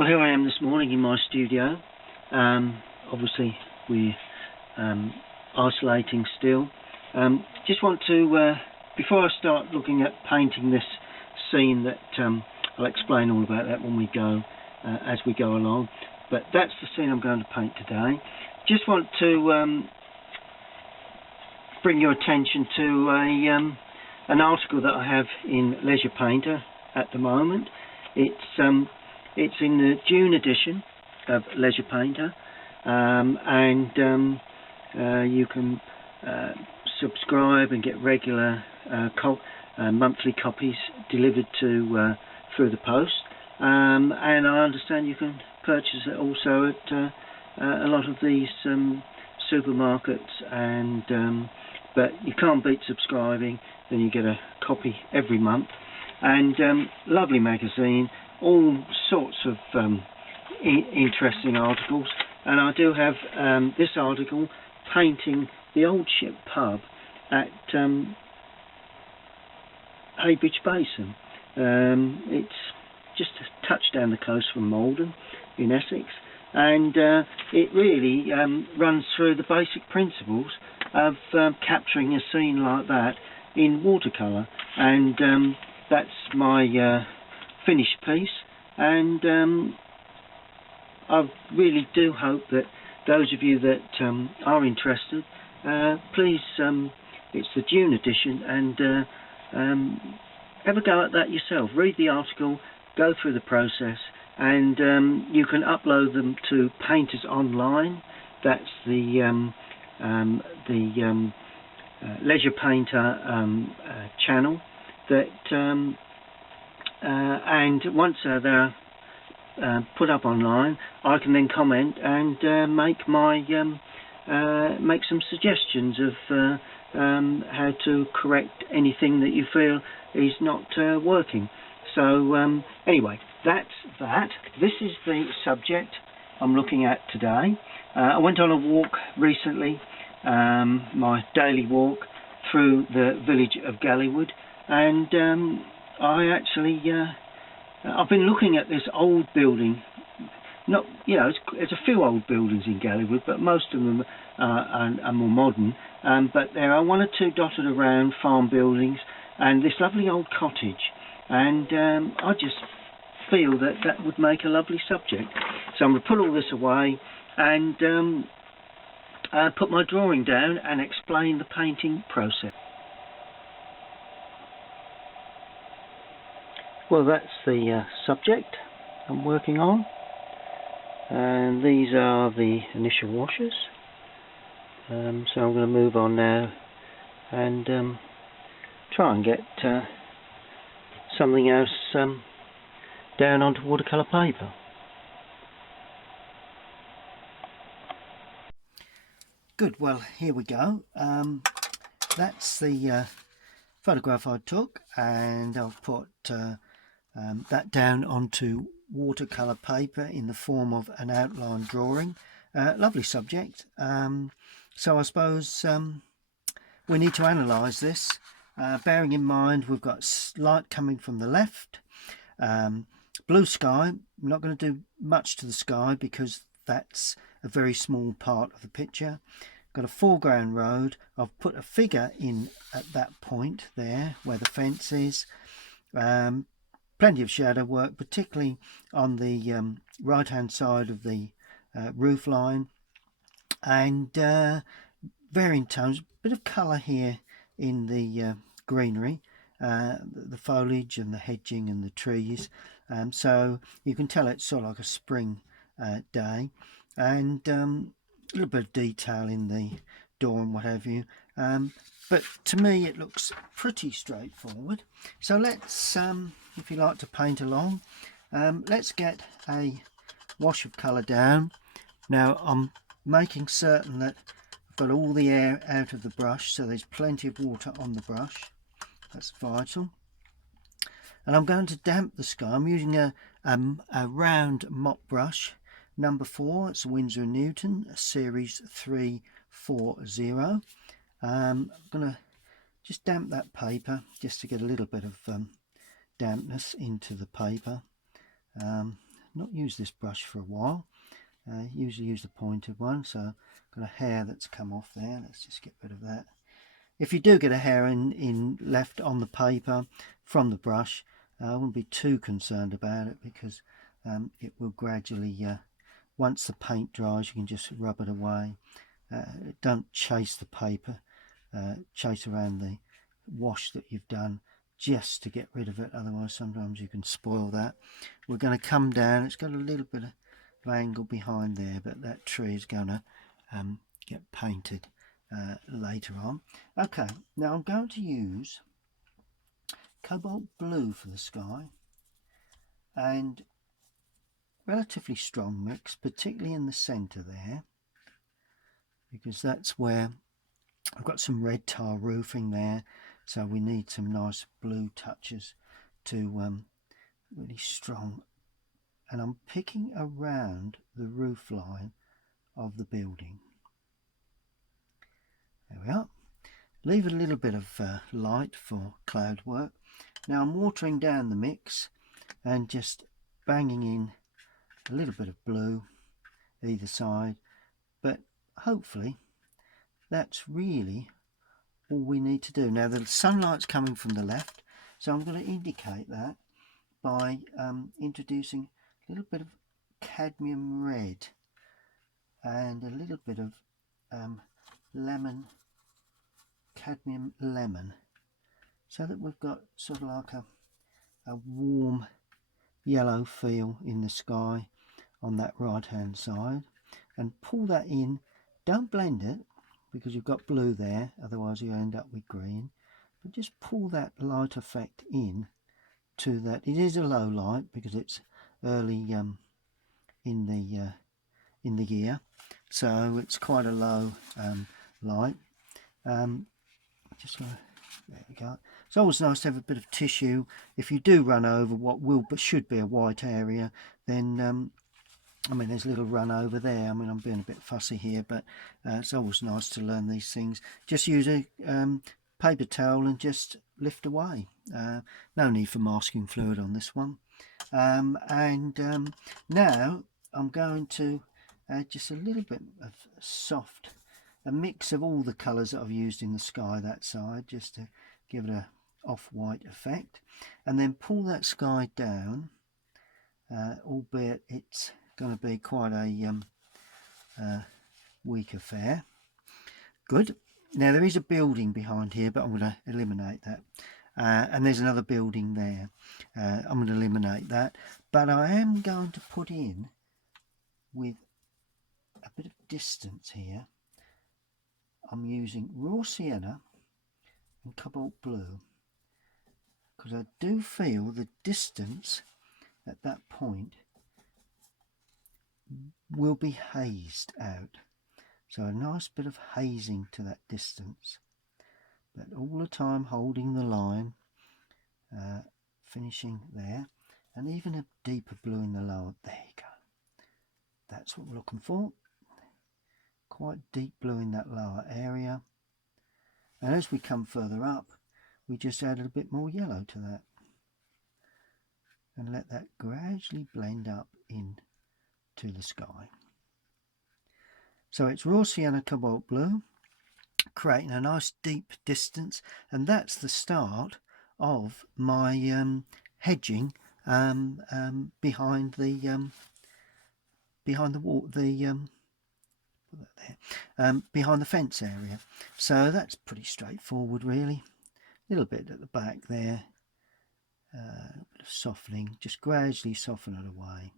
Well, here I am this morning in my studio. Obviously we're isolating still. Just want to, before I start looking at painting this scene, that I'll explain all about that when we go, as we go along. But that's the scene I'm going to paint today. Just want to bring your attention to an article that I have in Leisure Painter at the moment. It's in the June edition of Leisure Painter, and you can subscribe and get regular monthly copies delivered to through the post, and I understand you can purchase it also at a lot of these supermarkets, and but you can't beat subscribing. Then you get a copy every month, and lovely magazine, all sorts of interesting articles. And I do have this article painting the Old Ship pub at Heybridge Basin. It's just a touch down the coast from Malden in Essex, and it really runs through the basic principles of capturing a scene like that in watercolour, and that's my finished piece. And I really do hope that those of you that are interested, please, it's the June edition, and have a go at that yourself. Read the article, go through the process, and you can upload them to Painters Online. That's the Leisure Painter channel. That and once they're put up online, I can then comment and make some suggestions of how to correct anything that you feel is not working. So anyway, that's that. This is the subject I'm looking at today. I went on a walk recently, my daily walk through the village of Galleywood, and I actually I've been looking at this old building. Not, you know, there's a few old buildings in Galleywood, but most of them are more modern. But there are one or two dotted around farm buildings, and this lovely old cottage. And I just feel that that would make a lovely subject. So I'm going to put all this away and put my drawing down and explain the painting process. Well, that's the subject I'm working on, and these are the initial washes. So I'm going to move on now and try and get something else down onto watercolour paper. Good, well, here we go. That's the photograph I took, and I'll put that down onto watercolour paper in the form of an outline drawing. Lovely subject. So I suppose we need to analyse this, bearing in mind we've got light coming from the left, blue sky. I'm not going to do much to the sky because that's a very small part of the picture. Got a foreground road. I've put a figure in at that point there where the fence is. Plenty of shadow work, particularly on the right hand side of the roof line, and varying tones, bit of colour here in the greenery, the foliage and the hedging and the trees, so you can tell it's sort of like a spring day, and a little bit of detail in the door and what have you, but to me it looks pretty straightforward. So let's, if you like to paint along, let's get a wash of colour down. Now I'm making certain that I've got all the air out of the brush, so there's plenty of water on the brush. That's vital. And I'm going to damp the sky. I'm using a round mop brush, number 4. It's a Winsor & Newton, a series 340. I'm going to just damp that paper just to get a little bit of dampness into the paper. not used this brush for a while. Usually use the pointed one, so got a hair that's come off there. Let's just get rid of that. If you do get a hair in left on the paper from the brush, I wouldn't be too concerned about it, because it will gradually, once the paint dries, you can just rub it away. Don't chase the paper, chase around the wash that you've done just to get rid of it, otherwise sometimes you can spoil that. We're going to come down. It's got a little bit of angle behind there, but that tree is going to get painted later on. Okay, now I'm going to use cobalt blue for the sky, and relatively strong mix, particularly in the centre there, because that's where I've got some red tar roofing there, so we need some nice blue touches to really strong. And I'm picking around the roof line of the building. There we are. Leave a little bit of light for cloud work. Now I'm watering down the mix and just banging in a little bit of blue either side, but hopefully that's really all we need to do. Now the sunlight's coming from the left, so I'm going to indicate that by introducing a little bit of cadmium red and a little bit of cadmium lemon, so that we've got sort of like a warm yellow feel in the sky on that right hand side. And pull that in. Don't blend it, because you've got blue there, otherwise you end up with green, but just pull that light effect in to that. It is a low light because it's early in the year, so it's quite a low light. There we go. It's always nice to have a bit of tissue. If you do run over what should be a white area, then I mean, there's a little run over there. I mean, I'm being a bit fussy here, but it's always nice to learn these things. Just use a paper towel and just lift away. No need for masking fluid on this one. Now I'm going to add just a little bit of a mix of all the colours that I've used in the sky that side, just to give it a off-white effect, and then pull that sky down, albeit it's going to be quite a weak affair. Good. Now there is a building behind here, but I'm going to eliminate that. And there's another building there. I'm going to eliminate that, but I am going to put in, with a bit of distance here, I'm using raw sienna and cobalt blue, because I do feel the distance at that point will be hazed out. So a nice bit of hazing to that distance, but all the time holding the line, finishing there, and even a deeper blue in the lower. There you go. That's what we're looking for. Quite deep blue in that lower area. And as we come further up, we just add a bit more yellow to that, and let that gradually blend up into the sky. So it's raw sienna cobalt blue, creating a nice deep distance, and that's the start of my hedging behind the behind the fence area. So that's pretty straightforward, really. A little bit at the back there, a bit of softening, just gradually soften it away.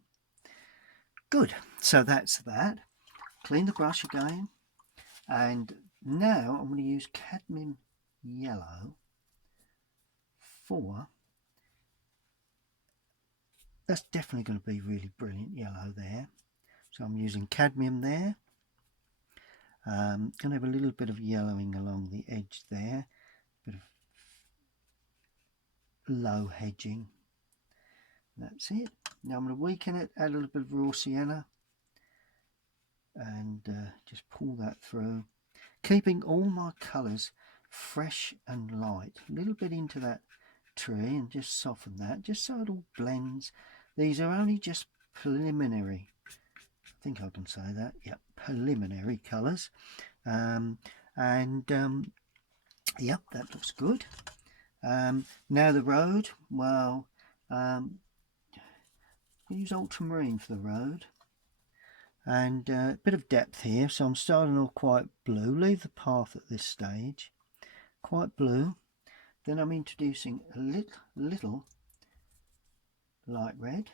Good. So that's that. Clean the brush again, and now I'm going to use cadmium yellow for, that's definitely going to be really brilliant yellow there. So I'm using cadmium there. Going to have a little bit of yellowing along the edge there, bit of low hedging. That's it. Now I'm going to weaken it, add a little bit of raw sienna, and just pull that through, keeping all my colours fresh and light. A little bit into that tree and just soften that, just so it all blends. These are only just preliminary, I think I can say that, yeah, preliminary colours. Yep, that looks good. Now the road, well, we'll use ultramarine for the road, and a bit of depth here, so I'm starting off quite blue. Leave the path at this stage quite blue, then I'm introducing a little light red.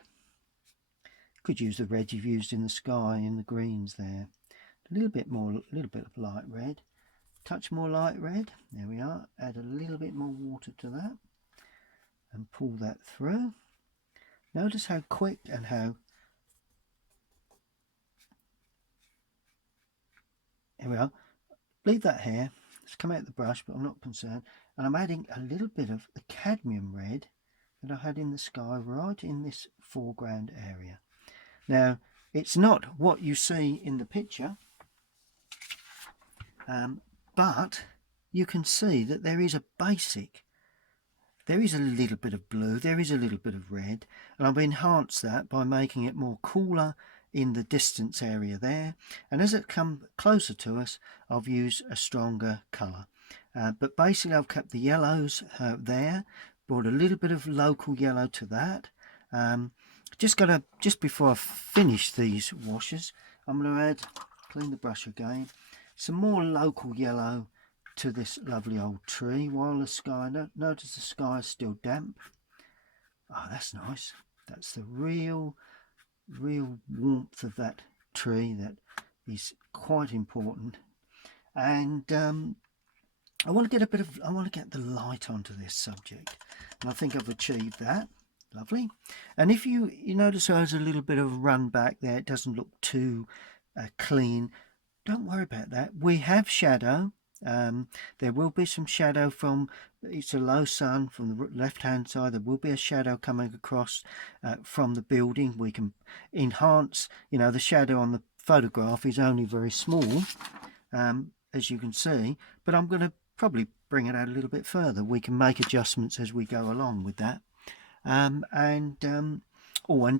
Could use the red you've used in the sky in the greens there. A little bit of light red, touch more light red, there we are. Add a little bit more water to that and pull that through. Notice how quick and how, here we are. Leave that here, it's come out the brush, but I'm not concerned. And I'm adding a little bit of the cadmium red that I had in the sky right in this foreground area. Now, it's not what you see in the picture, but you can see that there is a basic, there is a little bit of blue, there is a little bit of red, and I've enhanced that by making it more cooler in the distance area there, and as it comes closer to us I've used a stronger colour, but basically I've kept the yellows there, brought a little bit of local yellow to that. Just before I finish these washes, I'm going to add, clean the brush again, some more local yellow to this lovely old tree while the sky, notice the sky is still damp. Oh, that's nice. That's the real warmth of that tree that is quite important. And I want to get the light onto this subject, and I think I've achieved that. Lovely. And if you notice there's a little bit of run back there, it doesn't look too clean, don't worry about that. We have shadow. There will be some shadow from, it's a low sun from the left hand side, there will be a shadow coming across from the building. We can enhance, the shadow on the photograph is only very small, as you can see, but I'm going to probably bring it out a little bit further. We can make adjustments as we go along with that. And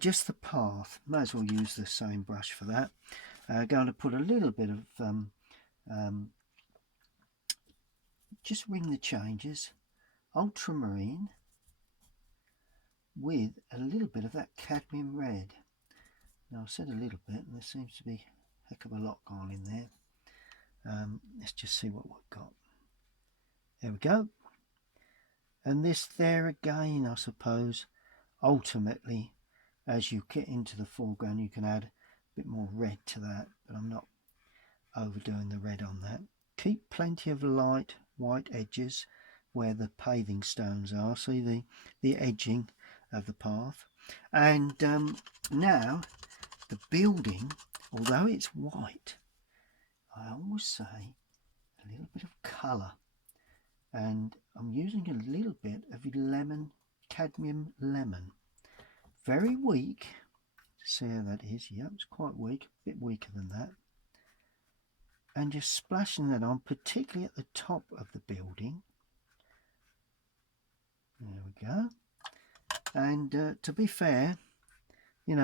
just the path, might as well use the same brush for that. Going to put a little bit of just ring the changes, ultramarine with a little bit of that cadmium red. Now I said a little bit, and there seems to be a heck of a lot going in there. Let's just see what we've got. There we go. And this there again, I suppose, ultimately, as you get into the foreground, you can add a bit more red to that, but I'm not overdoing the red on that. Keep plenty of light white edges where the paving stones are. See the edging of the path. And now the building, although it's white, I always say a little bit of colour, and I'm using a little bit of cadmium lemon, very weak. See how that is? Yep, it's quite weak, a bit weaker than that. And just splashing that on, particularly at the top of the building. There we go. And to be fair, you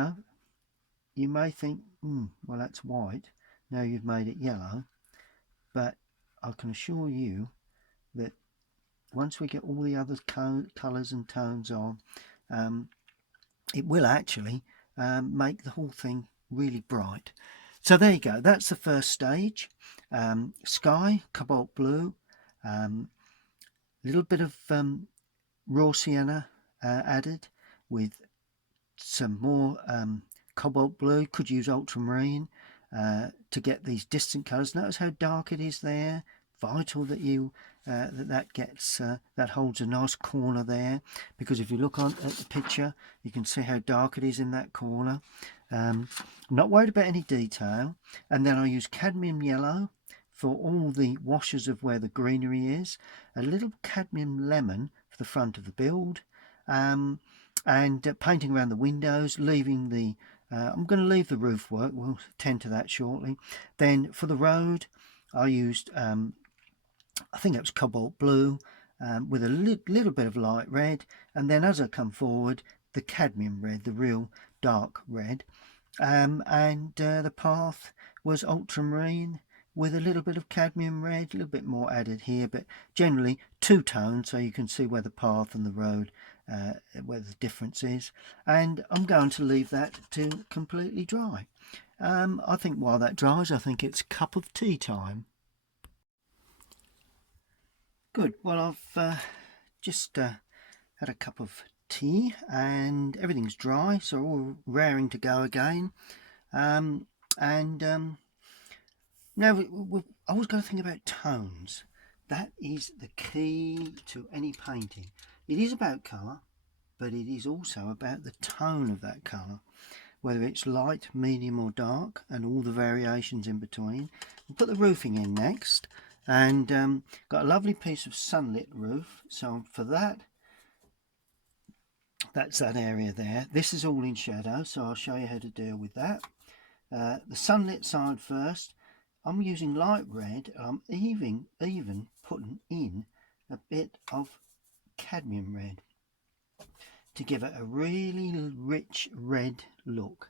may think, well, that's white. Now you've made it yellow. But I can assure you that once we get all the other colours and tones on, it will actually make the whole thing really bright. So there you go, that's the first stage. Sky, cobalt blue, little bit of raw sienna added with some more cobalt blue. Could use ultramarine to get these distant colours. Notice how dark it is there. Vital that you that holds a nice corner there, because if you look at the picture you can see how dark it is in that corner. Not worried about any detail. And then I use cadmium yellow for all the washes of where the greenery is, a little cadmium lemon for the front of the build, and painting around the windows, leaving the I'm going to leave the roof work, we'll tend to that shortly. Then for the road I used I think it was cobalt blue with a little bit of light red, and then as I come forward the cadmium red, the real dark red, and the path was ultramarine with a little bit of cadmium red, a little bit more added here, but generally two tones, so you can see where the path and the road, where the difference is. And I'm going to leave that to completely dry. I think while that dries, I think it's cup of tea time. Good. Well, I've just had a cup of tea and everything's dry, so all raring to go again. Now I was going to think about tones. That is the key to any painting. It is about colour, but it is also about the tone of that colour, whether it's light, medium or dark, and all the variations in between. We'll put the roofing in next, and got a lovely piece of sunlit roof, so for that, that's that area there. This is all in shadow, so I'll show you how to deal with that. The sunlit side first. I'm using light red. I'm even putting in a bit of cadmium red to give it a really rich red look.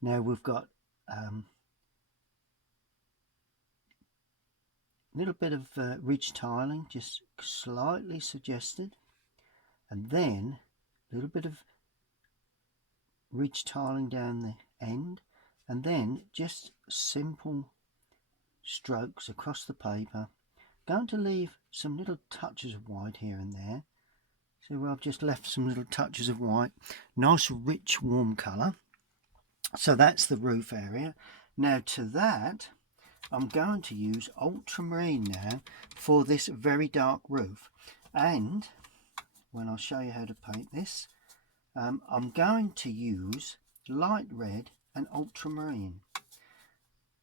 Now we've got a little bit of ridge tiling, just slightly suggested, and then a little bit of ridge tiling down the end, and then just simple strokes across the paper. Going to leave some little touches of white here and there. So where I've just left some little touches of white. Nice rich warm colour. So that's the roof area. Now to that I'm going to use ultramarine now for this very dark roof, and when I'll show you how to paint this, I'm going to use light red and ultramarine.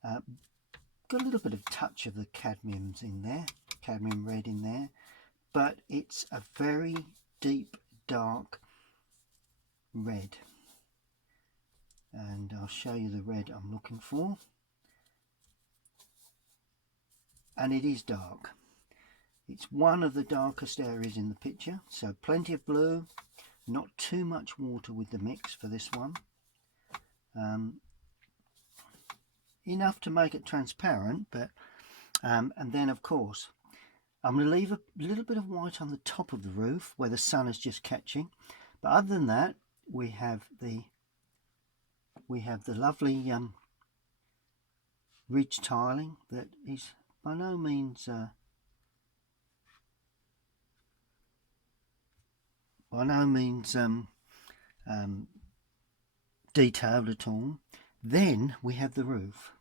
Got a little bit of touch of the cadmiums in there, cadmium red in there, but it's a very deep dark red, and I'll show you the red I'm looking for, and it is dark. It's one of the darkest areas in the picture, so plenty of blue, not too much water with the mix for this one. Enough to make it transparent, but and then of course I'm going to leave a little bit of white on the top of the roof where the sun is just catching, but other than that we have the lovely ridge tiling that is by no means detailed at all. Then we have the roof.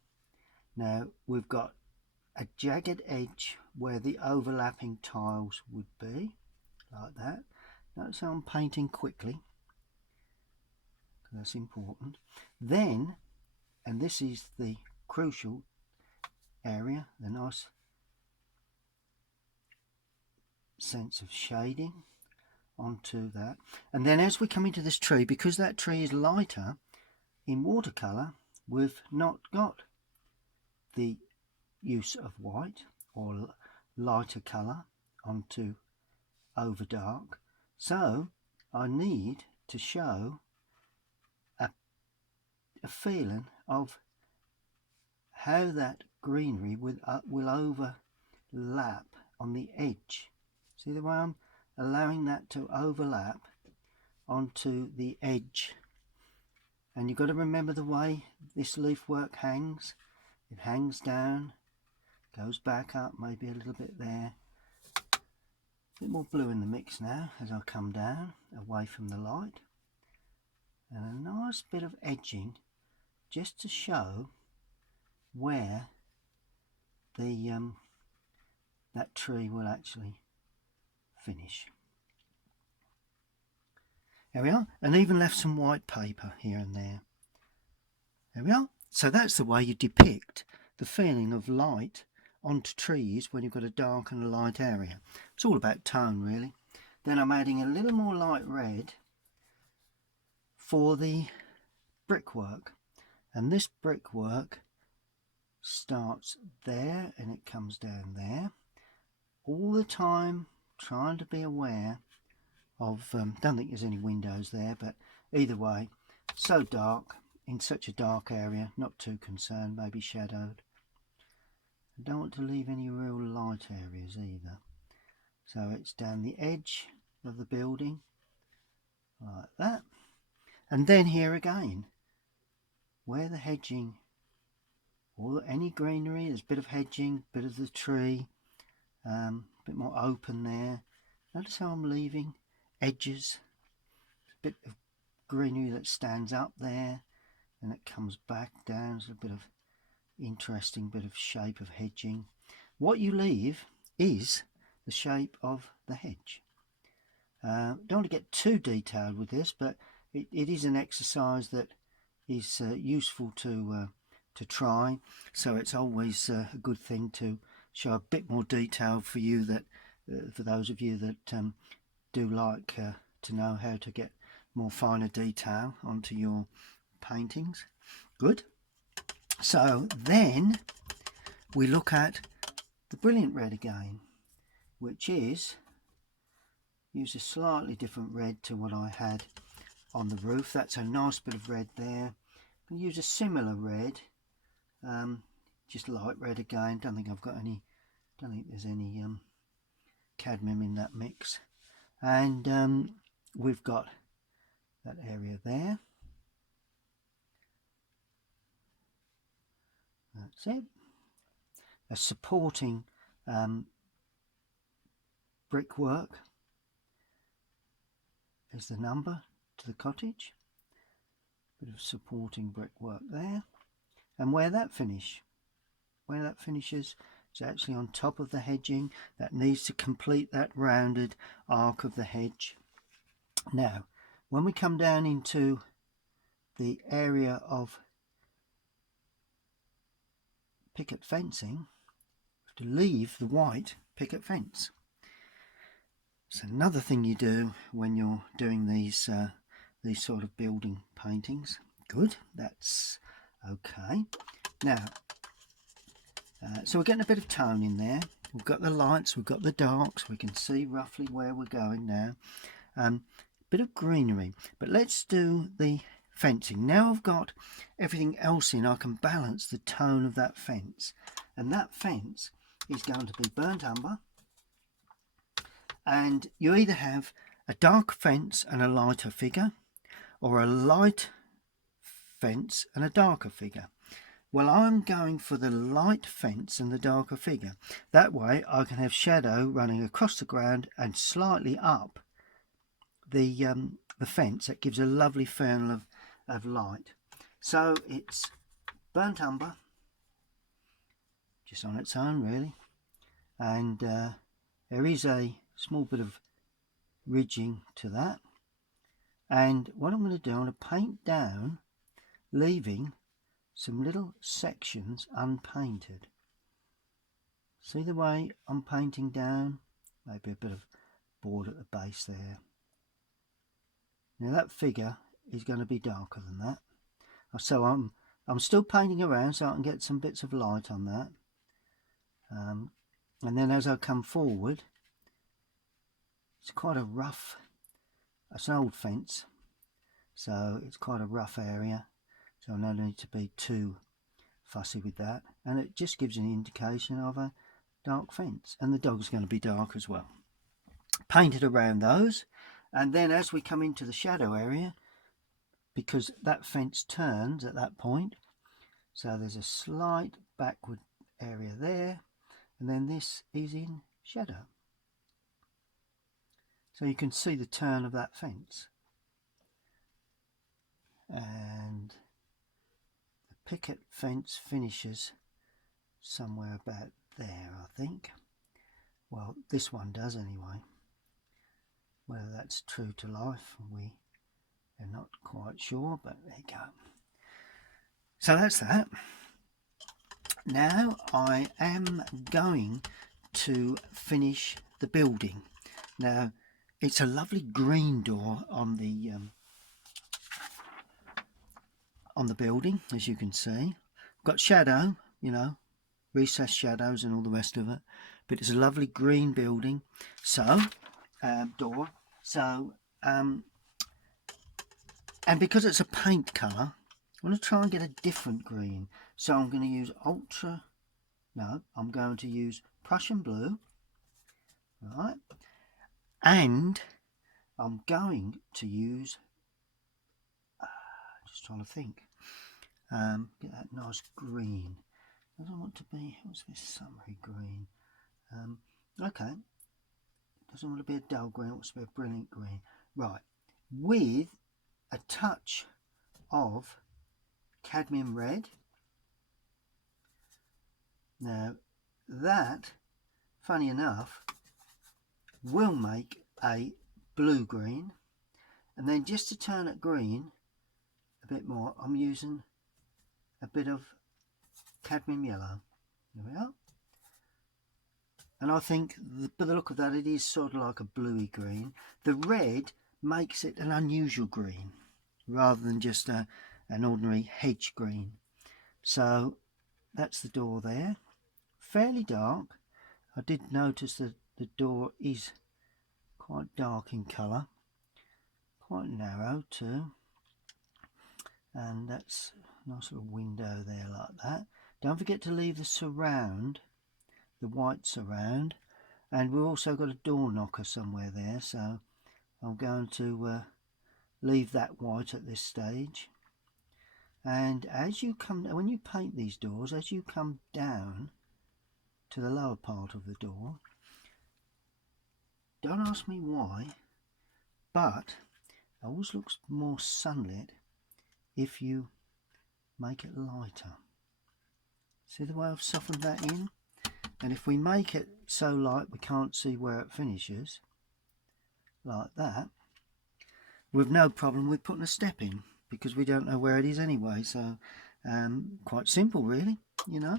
Now we've got a jagged edge where the overlapping tiles would be, like that. Notice how I'm painting quickly, that's important. Then, and this is the crucial area, the nice sense of shading onto that. And then as we come into this tree, because that tree is lighter in watercolour, we've not got the use of white or lighter colour onto over dark, so I need to show a feeling of how that greenery will overlap on the edge. See the way I'm allowing that to overlap onto the edge, and you've got to remember the way this leaf work hangs. It hangs down, goes back up, maybe a little bit there. A bit more blue in the mix now as I come down away from the light, and a nice bit of edging just to show where the that tree will actually finish. There we are, and even left some white paper here and there. There we are. So that's the way you depict the feeling of light onto trees when you've got a dark and a light area. It's all about tone really. Then I'm adding a little more light red for the brickwork, and this brickwork starts there and it comes down there, all the time trying to be aware of don't think there's any windows there, but either way so dark, in such a dark area, not too concerned, maybe shadowed. I don't want to leave any real light areas either. So it's down the edge of the building, like that. And then here again, where the hedging, or any greenery, there's a bit of hedging, bit of the tree, a bit more open there. Notice how I'm leaving edges, a bit of greenery that stands up there, and it comes back down. There's a bit of interesting bit of shape of hedging. What you leave is the shape of the hedge. Don't want to get too detailed with this, but it is an exercise that is useful to try. So it's always a good thing to show a bit more detail for you, that for those of you that do like to know how to get more finer detail onto your paintings. Good. So then we look at the brilliant red again, which is, use a slightly different red to what I had on the roof. That's a nice bit of red there. I'm going to use a similar red, just light red again. Don't think there's any cadmium in that mix. And we've got that area there. That's it. A supporting brickwork is the number to the cottage. Bit of supporting brickwork there. And where that finishes is actually on top of the hedging. That needs to complete that rounded arc of the hedge. Now, when we come down into the area of picket fencing, we have to leave the white picket fence. It's another thing you do when you're doing these sort of building paintings. Good, that's okay. Now, so we're getting a bit of tone in there. We've got the lights, we've got the darks, we can see roughly where we're going now. Bit of greenery, but let's do the fencing. Now I've got everything else in, I can balance the tone of that fence. And that fence is going to be burnt umber. And you either have a dark fence and a lighter figure, or a light fence and a darker figure. Well, I'm going for the light fence and the darker figure. That way I can have shadow running across the ground and slightly up the fence. That gives a lovely funnel of light. So it's burnt umber, just on its own really, and there is a small bit of ridging to that. And what I'm going to do, I'm going to paint down, leaving some little sections unpainted. See the way I'm painting down? Maybe a bit of board at the base there. Now that figure is going to be darker than that. So I'm still painting around so I can get some bits of light on that. And then as I come forward, it's quite a rough, it's an old fence, so it's quite a rough area, so I don't need to be too fussy with that, and it just gives an indication of a dark fence, and the dog's going to be dark as well. Painted around those, and then as we come into the shadow area, because that fence turns at that point, so there's a slight backward area there, and then this is in shadow. So you can see the turn of that fence. And the picket fence finishes somewhere about there, I think. Well, this one does anyway. Whether that's true to life, we are not quite sure, but there you go. So that's that. Now I am going to finish the building. Now, it's a lovely green door on the building, as you can see. Got shadow, you know, recessed shadows and all the rest of it, but it's a lovely green building. So door. So And because it's a paint colour, I want to try and get a different green. So I'm going to use I'm going to use Prussian blue, right? And I'm going to use, just trying to think, get that nice green. Doesn't want to be, what's this summery green? Okay, doesn't want to be a dull green, it wants to be a brilliant green. Right, with a touch of cadmium red. Now that, funny enough, will make a blue green, and then just to turn it green a bit more, I'm using a bit of cadmium yellow. There we are. And I think by the look of that, it is sort of like a bluey green. The red makes it an unusual green rather than just an ordinary hedge green. So that's the door there. Fairly dark. I did notice that the door is quite dark in colour, quite narrow too, and that's a nice little window there like that. Don't forget to leave the surround, the white surround, and we've also got a door knocker somewhere there, so I'm going to leave that white at this stage. And as you come, when you paint these doors, as you come down to the lower part of the door, don't ask me why, but it always looks more sunlit if you make it lighter. See the way I've softened that in? And if we make it so light we can't see where it finishes, like that, we've no problem with putting a step in, because we don't know where it is anyway. So quite simple really, you know.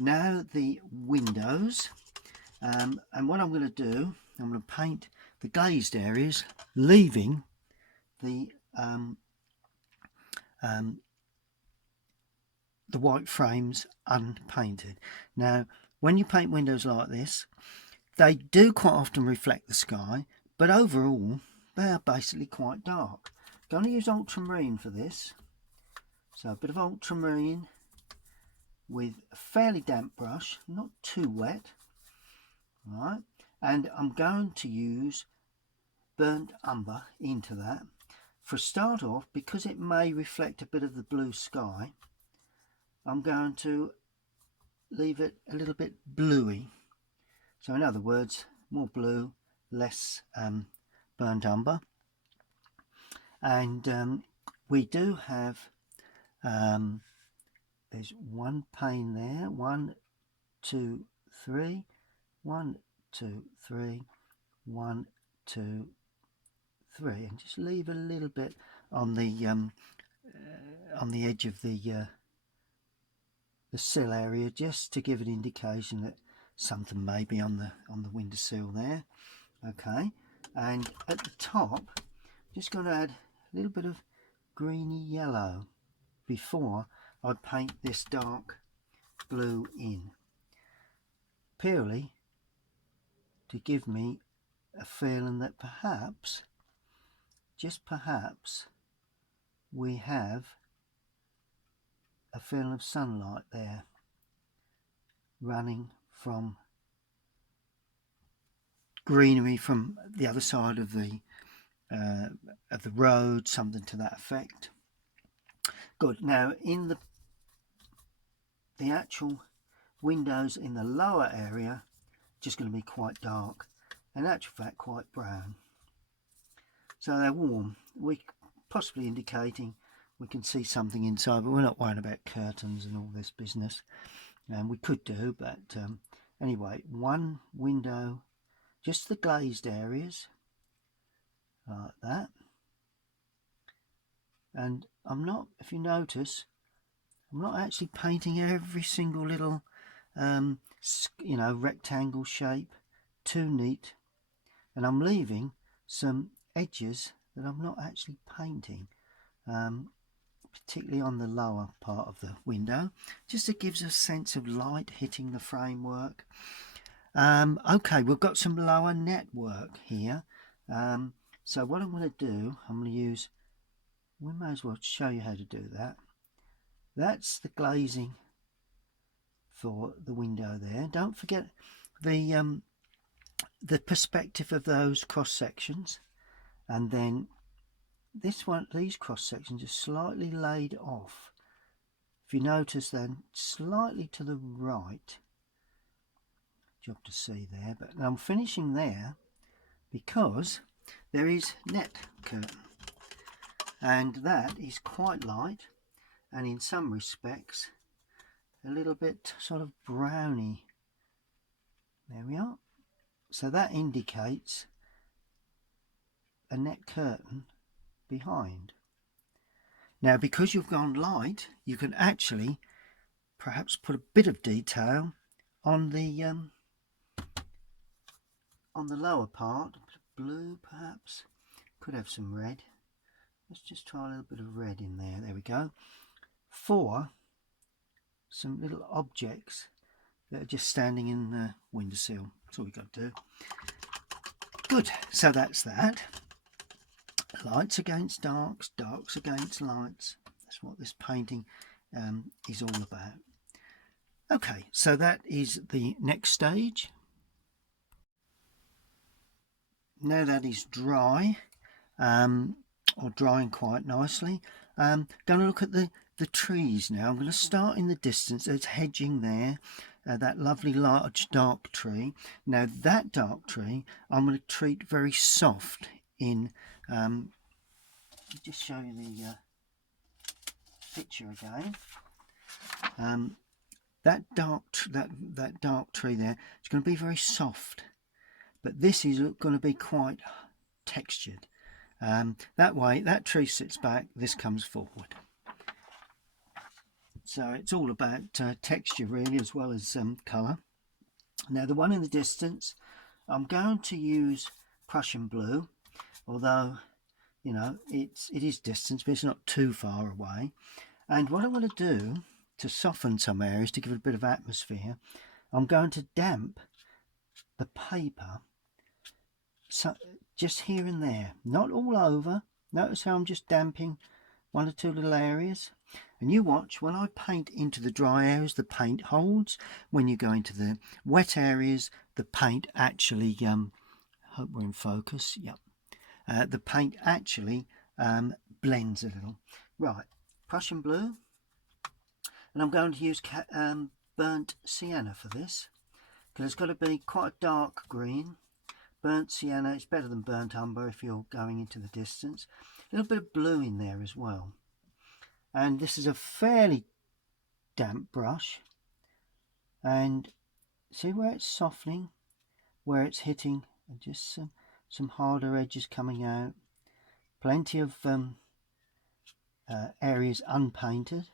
Now the windows, and what I'm going to do, I'm going to paint the glazed areas, leaving the white frames unpainted. Now when you paint windows like this, they do quite often reflect the sky, but overall they are basically quite dark. Going to use ultramarine for this, so a bit of ultramarine with a fairly damp brush, not too wet. Right, and I'm going to use burnt umber into that. For a start off, because it may reflect a bit of the blue sky, I'm going to leave it a little bit bluey. So in other words, more blue, less burnt umber. And we do have, there's one pane there, 1, 2, 3, 1, 2, 3, 1, 2, 3, and just leave a little bit on the edge of the sill area, just to give an indication that something may be on the windowsill there. Okay, and at the top, just going to add a little bit of greeny yellow before I paint this dark blue in, purely to give me a feeling that perhaps, just perhaps, we have a feeling of sunlight there running from greenery from the other side of the road, something to that effect. Good. Now in the actual windows in the lower area, just going to be quite dark, in actual fact quite brown. So they're warm, we possibly indicating we can see something inside, but we're not worrying about curtains and all this business. And we could do, but anyway, one window, just the glazed areas, like that. And I'm not, if you notice, I'm not actually painting every single little rectangle shape too neat, and I'm leaving some edges that I'm not actually painting, particularly on the lower part of the window, just to give us a sense of light hitting the framework. Okay, we've got some lower network here, so what I'm going to do, I'm going to use we may as well show you how to do that. That's the glazing for the window there. Don't forget the perspective of those cross sections, and then this one, these cross sections are slightly laid off. If you notice, then slightly to the right. Job to see there, but I'm finishing there because there is net curtain, and that is quite light, and in some respects a little bit sort of browny. There we are. So that indicates a net curtain behind. Now, because you've gone light, you can actually perhaps put a bit of detail on the lower part. Blue, perhaps. Could have some red. Let's just try a little bit of red in there. There we go. For some little objects that are just standing in the windowsill. That's all we've got to do. Good. So that's that. Lights against darks, darks against lights. That's what this painting is all about. Okay, so that is the next stage. Now that is dry, or drying quite nicely, going to look at the trees now. I'm going to start in the distance. There's hedging there, that lovely large dark tree. Now that dark tree I'm going to treat very soft in, just show you the picture again. That dark tree there, it's going to be very soft, but this is going to be quite textured. That way, that tree sits back, this comes forward. So it's all about texture really, as well as colour. Now the one in the distance, I'm going to use Prussian blue, although you know it is distance, but it's not too far away. And what I want to do to soften some areas, to give it a bit of atmosphere, I'm going to damp the paper, so just here and there, not all over. Notice how I'm just damping one or two little areas. And you watch, when I paint into the dry areas, the paint holds. When you go into the wet areas, the paint actually, hope we're in focus, yep. The paint actually blends a little. Right, Prussian blue. And I'm going to use burnt sienna for this, because it's got to be quite a dark green. Burnt sienna is better than burnt umber if you're going into the distance. A little bit of blue in there as well. And this is a fairly damp brush. And see where it's softening, where it's hitting, and just some harder edges coming out. Plenty of areas unpainted.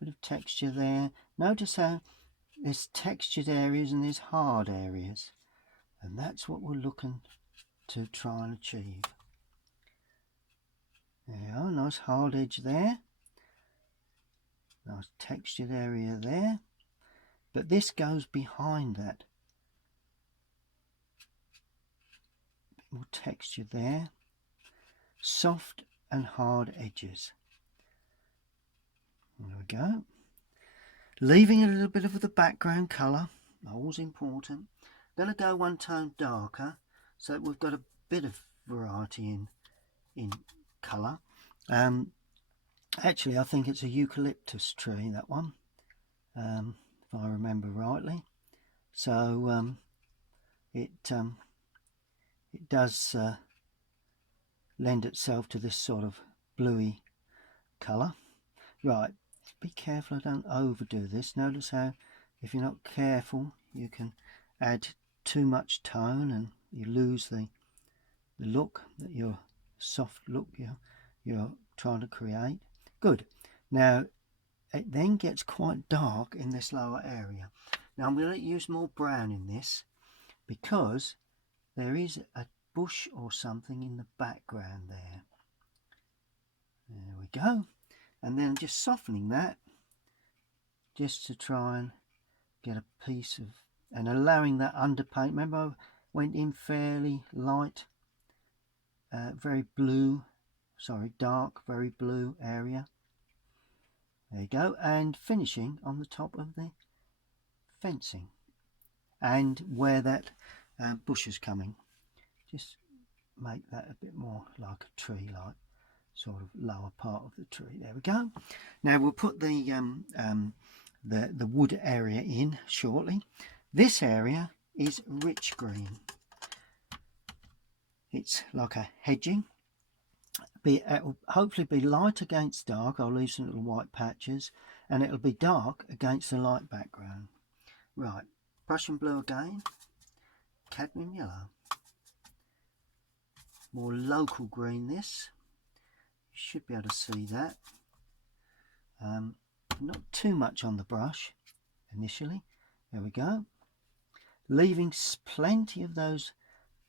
Bit of texture there. Notice how there's textured areas and there's hard areas. And that's what we're looking to try and achieve. There you are, nice hard edge there. Nice textured area there. But this goes behind that. A bit more texture there. Soft and hard edges. There we go. Leaving a little bit of the background colour, always important. Going to go one tone darker, so that we've got a bit of variety in colour. Actually, I think it's a eucalyptus tree, that one, if I remember rightly. So it does lend itself to this sort of bluey colour. Right, be careful I don't overdo this. Notice how, if you're not careful, you can add too much tone and you lose the look, that your soft look you're trying to create. Good. Now it then gets quite dark in this lower area. Now I'm going to use more brown in this because there is a bush or something in the background there. There we go. And then just softening that, just to try and get a piece of, and allowing that underpaint. Remember I went in fairly light, very blue sorry, dark, very blue area. There you go, and finishing on the top of the fencing and where that bush is coming. Just make that a bit more like a tree, like sort of lower part of the tree. There we go. Now we'll put the wood area in shortly. This area is rich green. It's like a hedging. It'll hopefully be light against dark. I'll leave some little white patches, and it'll be dark against the light background. Right, Prussian blue again, cadmium yellow, more local green this. You should be able to see that. Not too much on the brush initially. There we go. Leaving plenty of those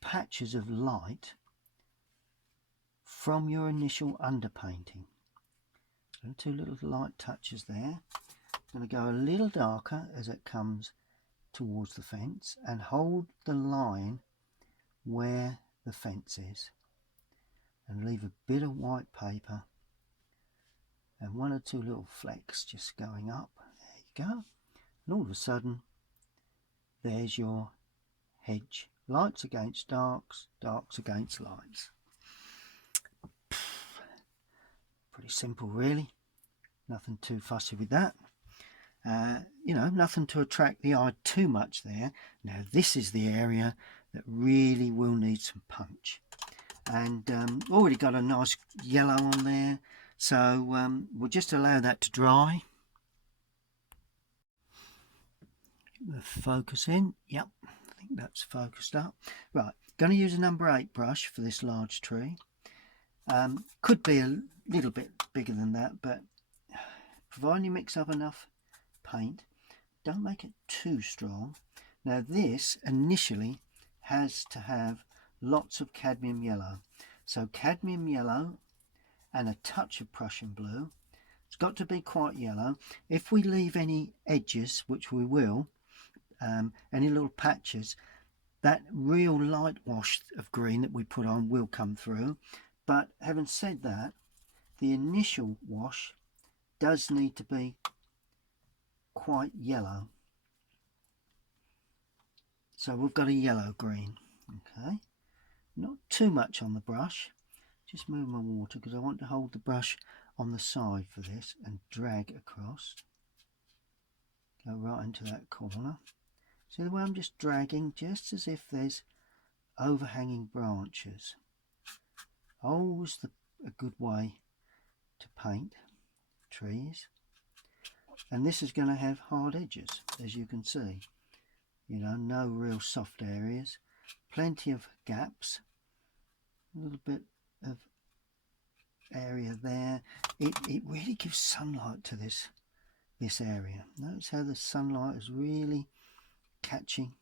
patches of light from your initial underpainting. And 2 little light touches there. I'm going to go a little darker as it comes towards the fence and hold the line where the fence is, and leave a bit of white paper and 1 or 2 little flecks just going up. There you go. And all of a sudden there's your hedge. Lights against darks, darks against lights. Pretty simple really. Nothing too fussy with that. You know, nothing to attract the eye too much there. Now this is the area that really will need some punch. And already got a nice yellow on there, so we'll just allow that to dry. The focus in, yep, I think that's focused up. Right, going to use a number 8 brush for this large tree. Could be a little bit bigger than that, but providing you mix up enough paint, don't make it too strong. Now this initially has to have lots of cadmium yellow, so cadmium yellow and a touch of Prussian blue. It's got to be quite yellow. If we leave any edges, which we will, any little patches, that real light wash of green that we put on will come through. But having said that, the initial wash does need to be quite yellow. So we've got a yellow green. Okay, not too much on the brush. Just move my water because I want to hold the brush on the side for this and drag across. Go right into that corner. See the way I'm just dragging, just as if there's overhanging branches. Always a good way to paint trees. And this is going to have hard edges, as you can see. You know, no real soft areas. Plenty of gaps. A little bit of area there. It really gives sunlight to this area. Notice how the sunlight is really catching.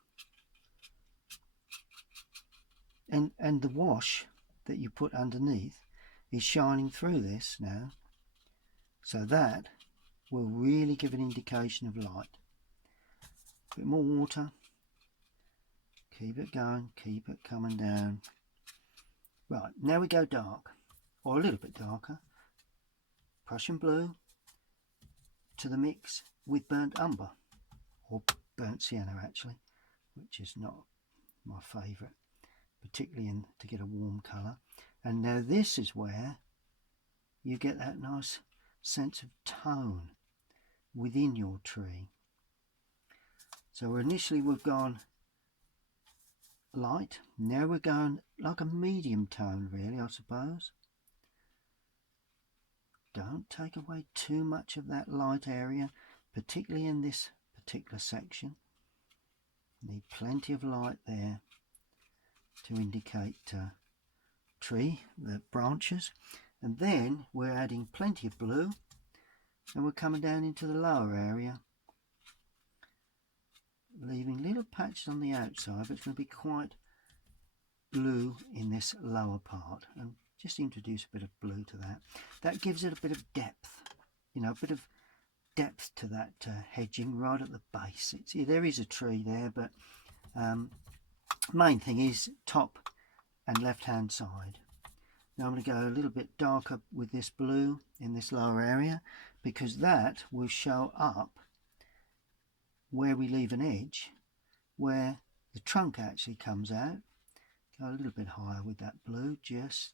And the wash that you put underneath is shining through this now. So that will really give an indication of light. A bit more water. Keep it going, keep it coming down. Right, now we go dark, or a little bit darker. Prussian blue to the mix with burnt umber, or burnt sienna actually, which is not my favourite, particularly to get a warm colour. And now this is where you get that nice sense of tone within your tree. So initially we've gone light, now we're going like a medium tone really, I suppose. Don't take away too much of that light area, particularly in this particular section. Need plenty of light there to indicate tree, the branches. And then we're adding plenty of blue, and we're coming down into the lower area, leaving little patches on the outside, but it's going to be quite blue in this lower part, and just introduce a bit of blue to that. That gives it a bit of depth, you know, a bit of depth to that hedging right at the base. There is a tree there, but main thing is top and left hand side. Now I'm going to go a little bit darker with this blue in this lower area, because that will show up where we leave an edge, where the trunk actually comes out. Go a little bit higher with that blue just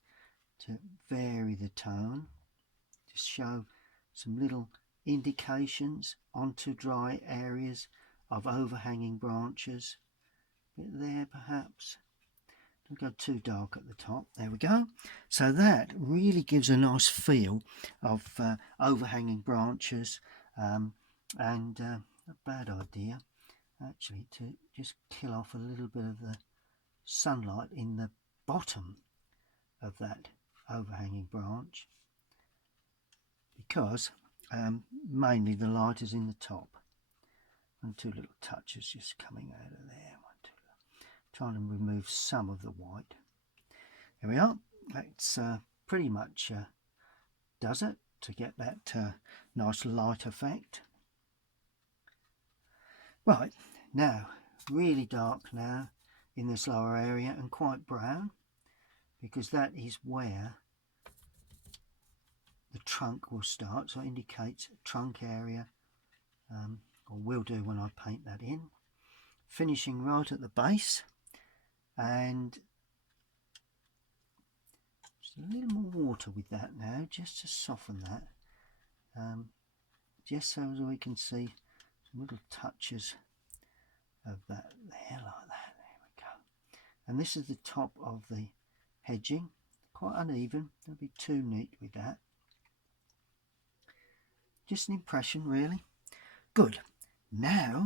to vary the tone, just show some little indications onto dry areas of overhanging branches. A bit there perhaps. Don't go too dark at the top. There we go. So that really gives a nice feel of overhanging branches, and a bad idea actually to just kill off a little bit of the sunlight in the bottom of that overhanging branch, because mainly the light is in the top. And two little touches just coming out of there. Trying to remove some of the white. There we are. That's pretty much does it to get that nice light effect. Right, now really dark now in this lower area, and quite brown, because that is where the trunk will start, so it indicates trunk area, or will do when I paint that in. Finishing right at the base, and just a little more water with that now, just to soften that, just so we can see some little touches of that there, like that. There we go. And this is the top of the hedging, quite uneven, don't be too neat with that. Just an impression really. Good. Now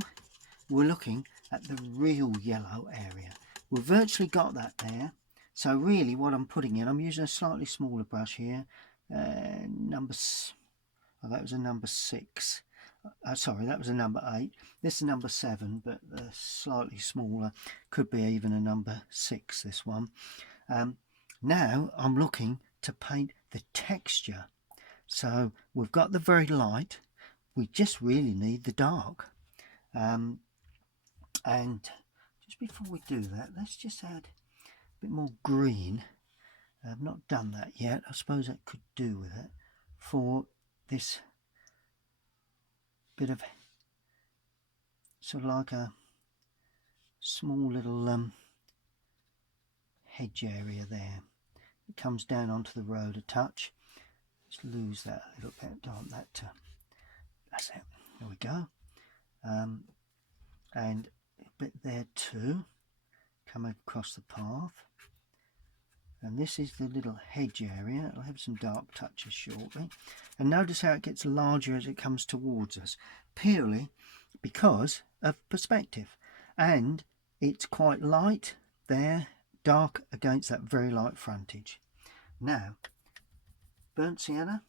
we're looking at the real yellow area. We've virtually got that there. So really what I'm putting in, I'm using a slightly smaller brush here. That was a number 6. Sorry, that was a number 8. This is number 7, but slightly smaller. Could be even a number 6, this one. Now I'm looking to paint the texture. So we've got the very light. We just really need the dark. And just before we do that, let's just add a bit more green. I've not done that yet. I suppose that could do with it for this bit of sort of like a small little hedge area there. It comes down onto the road a touch. Just lose that a little bit. Don't want that to. That's it. There we go. And a bit there too, coming across the path. And this is the little hedge area. I'll have some dark touches shortly. And notice how it gets larger as it comes towards us, purely because of perspective. And it's quite light there, dark against that very light frontage. Now, burnt sienna,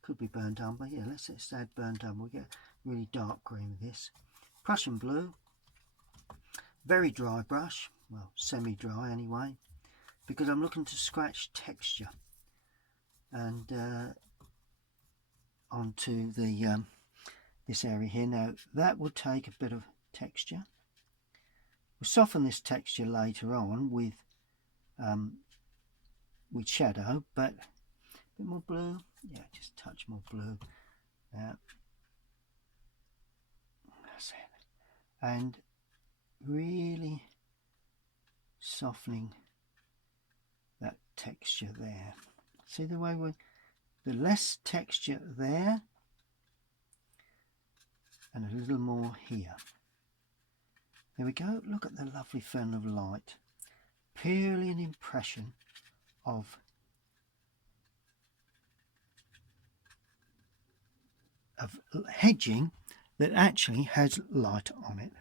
could be burnt umber. Yeah, let's add burnt umber. We get really dark green with this. Prussian blue, very dry brush, well, semi-dry anyway, because I'm looking to scratch texture and onto the this area here. Now that will take a bit of texture. We'll soften this texture later on with shadow, but a bit more blue. Yeah, just a touch more blue. That's it. And really softening that texture there. See the way the less texture there and a little more here. There we go. Look at the lovely film of light. Purely an impression of hedging that actually has light on it.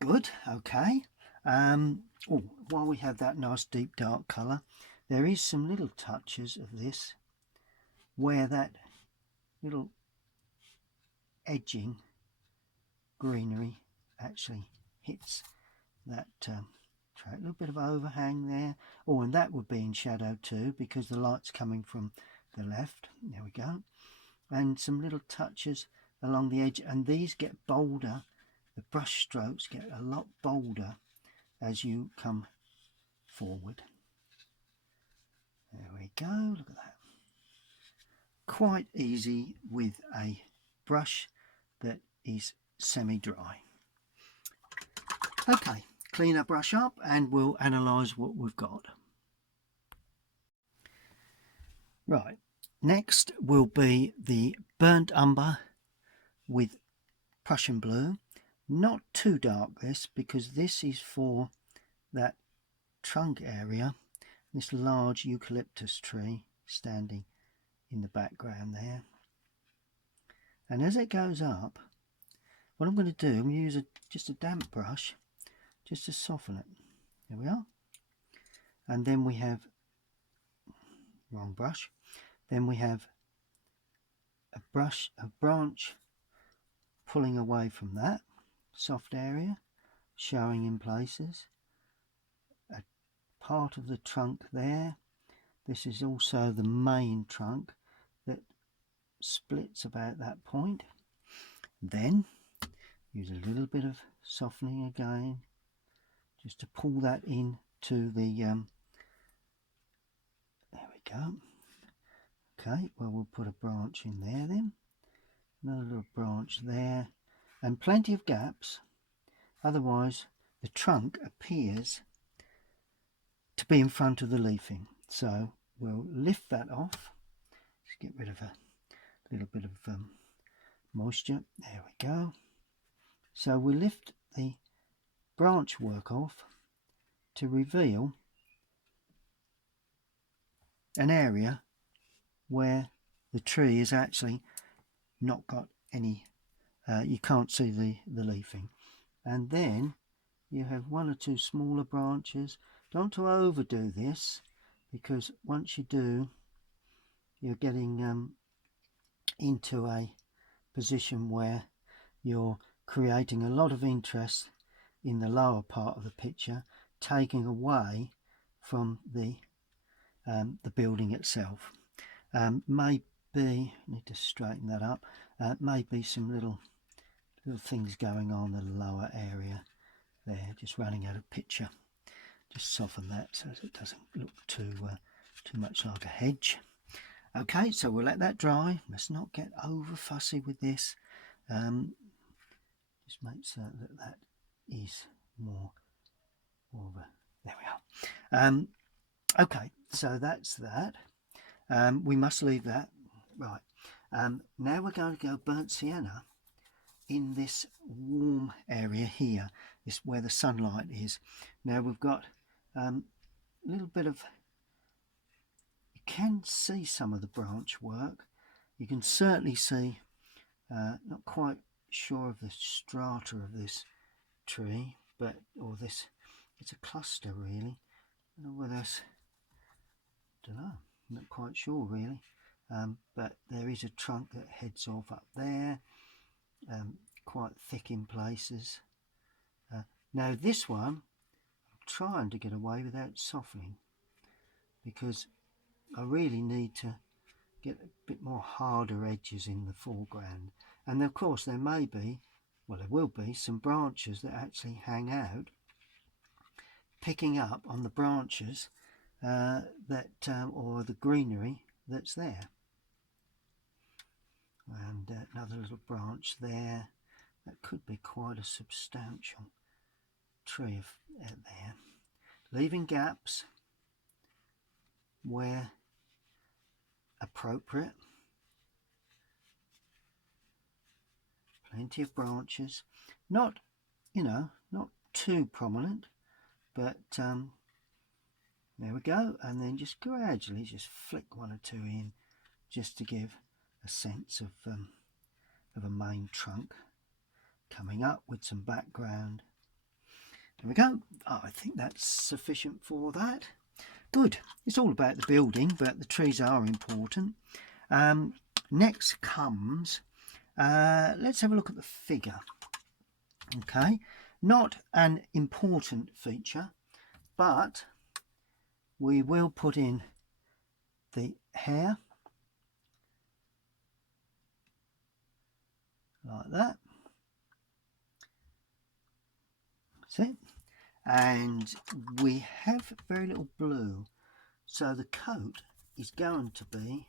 Good. Okay. While we have that nice deep dark colour, there is some little touches of this where that little edging greenery actually hits that track. A little bit of overhang there. And that would be in shadow too, because the light's coming from the left. There we go. And some little touches along the edge, and these get bolder. The brush strokes get a lot bolder as you come forward. There we go, look at that. Quite easy with a brush that is semi-dry. Okay, clean our brush up and we'll analyse what we've got. Right, next will be the burnt umber with Prussian blue. Not too dark this, because this is for that trunk area, this large eucalyptus tree standing in the background there. And as it goes up, what I'm going to do, I'm going to use just a damp brush just to soften it. There we are. And then we have, wrong brush, then we have a branch pulling away from that soft area, showing in places, a part of the trunk there. This is also the main trunk that splits about that point. Then use a little bit of softening again just to pull that in to the there we go. Okay, well, we'll put a branch in there then, another little branch there, and plenty of gaps, otherwise the trunk appears to be in front of the leafing. So we'll lift that off, just get rid of a little bit of moisture. There we go. So we lift the branch work off to reveal an area where the tree is actually not got any, you can't see the leafing. And then you have one or two smaller branches. Don't want to overdo this, because once you do, you're getting into a position where you're creating a lot of interest in the lower part of the picture, taking away from the building itself. Maybe need to straighten that up. Maybe some little things going on in the lower area there, just running out of picture. Just soften that so it doesn't look too much like a hedge. Okay, so we'll let that dry. Must not get over fussy with this. Just make certain that that is more of a, there we are. Okay, so that's that. We must leave that. Right. Now we're going to go burnt sienna in this warm area here, this where the sunlight is. Now we've got a little bit of, you can see some of the branch work. You can certainly see, not quite sure of the strata of this tree, but, or this, it's a cluster really. I don't know whether that's, don't know, I'm not quite sure really. But there is a trunk that heads off up there, quite thick in places. Now this one, I'm trying to get away without softening, because I really need to get a bit more harder edges in the foreground. And of course there may be, well there will be, some branches that actually hang out, picking up on the branches or the greenery that's there. And another little branch there, that could be quite a substantial tree there. Leaving gaps where appropriate. Plenty of branches, not, you know, not too prominent, but there we go. And then just gradually just flick one or two in, just to give a sense of a main trunk coming up with some background. There we go. Oh, I think that's sufficient for that. Good. It's all about the building, but the trees are important. Next comes, let's have a look at the figure. Okay, not an important feature, but we will put in the hair like that. That's it. And we have very little blue, So the coat is going to be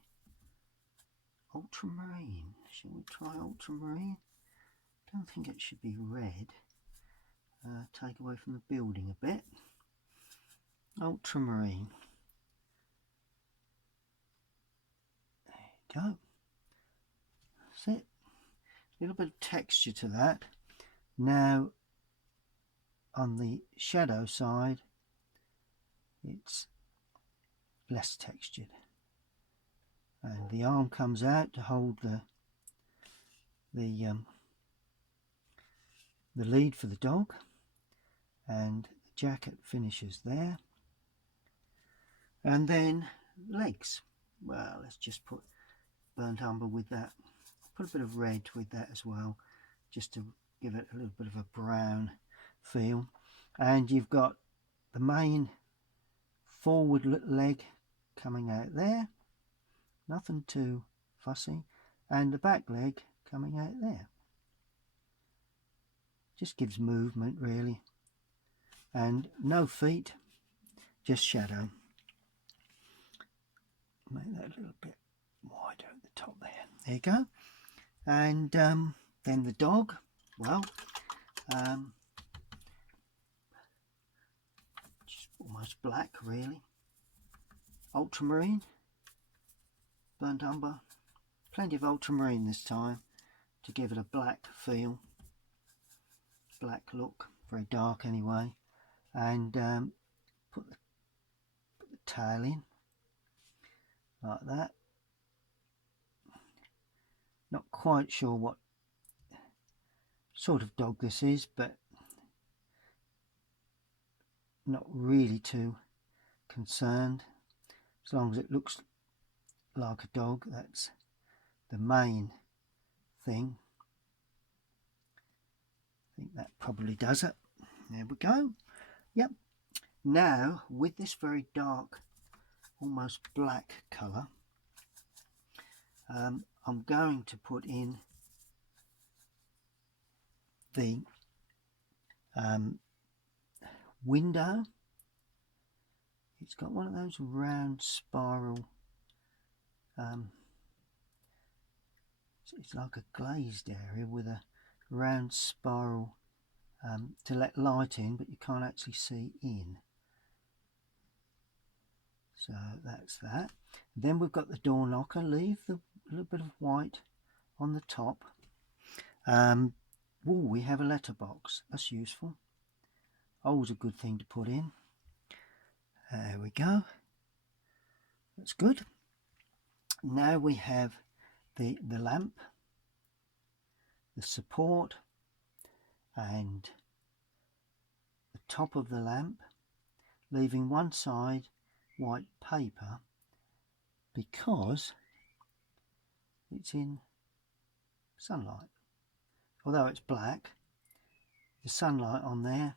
ultramarine. Shall we try ultramarine? Don't think it should be red. Take away from the building a bit. Ultramarine. There you go. That's it. A little bit of texture to that. Now on the shadow side it's less textured, and the arm comes out to hold the lead for the dog, and the jacket finishes there. And then legs, well, let's just put burnt umber with that, put a bit of red with that as well, just to give it a little bit of a brown feel. And you've got the main forward leg coming out there, nothing too fussy, and the back leg coming out there. Just gives movement really, and no feet, just shadow. Make that a little bit wider at the top there. There you go. And then the dog, well, just almost black really. Ultramarine, burnt umber, plenty of ultramarine this time to give it a black feel, black look, very dark anyway. And put the tail in like that. Not quite sure what sort of dog this is, but not really too concerned. As long as it looks like a dog, that's the main thing. I think that probably does it. There we go. Yep. Now with this very dark, almost black colour, I'm going to put in the window. It's got one of those round spiral, it's like a glazed area with a round spiral to let light in, but you can't actually see in. So that's that. Then we've got the door knocker. Leave the little bit of white on the top. We have a letterbox. That's useful. Always a good thing to put in. There we go. That's good. Now we have the lamp, the support, and the top of the lamp, leaving one side white paper because it's in sunlight. Although it's black, the sunlight on there,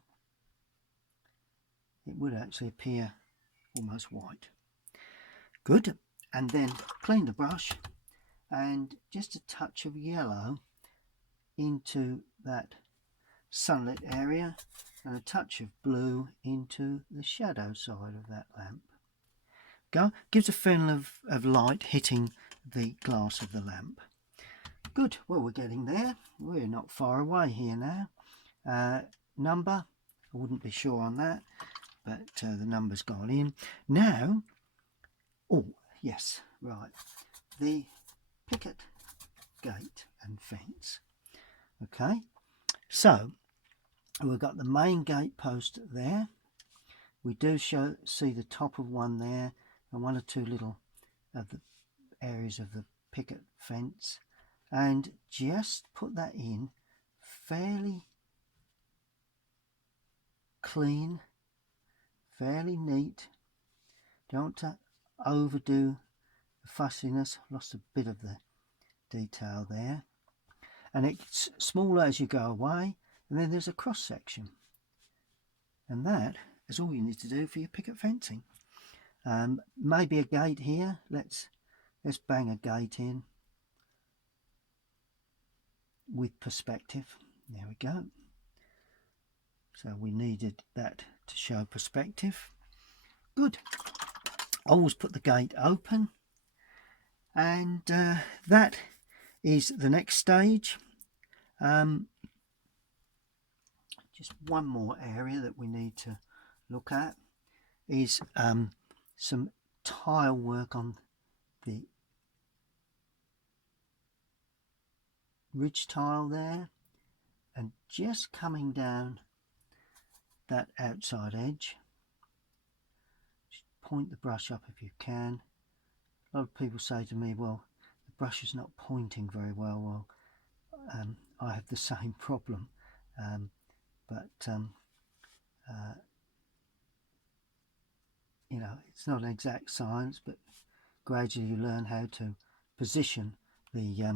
it would actually appear almost white. Good. And then clean the brush and just a touch of yellow into that sunlit area and a touch of blue into the shadow side of that lamp. Go. Gives a feeling of light hitting the glass of the lamp. Good. Well, we're getting there. We're not far away here now. Number, I wouldn't be sure on that, but the number's gone in. Now, oh yes, right, the picket gate and fence. Okay, so we've got the main gate post there. We do see the top of one there, and one or two little of the areas of the picket fence, and just put that in fairly clean, fairly neat. Don't want to overdo the fussiness. Lost a bit of the detail there, and it's smaller as you go away. And then there's a cross section, and that is all you need to do for your picket fencing. Maybe a gate here. Let's bang a gate in with perspective. There we go. So we needed that to show perspective. Good. always put the gate open, and that is the next stage. Just one more area that we need to look at is some tile work on the ridge tile there, and just coming down that outside edge. Just point the brush up if you can. A lot of people say to me, well, the brush is not pointing very well. Well, I have the same problem, you know, it's not an exact science, but gradually you learn how to position the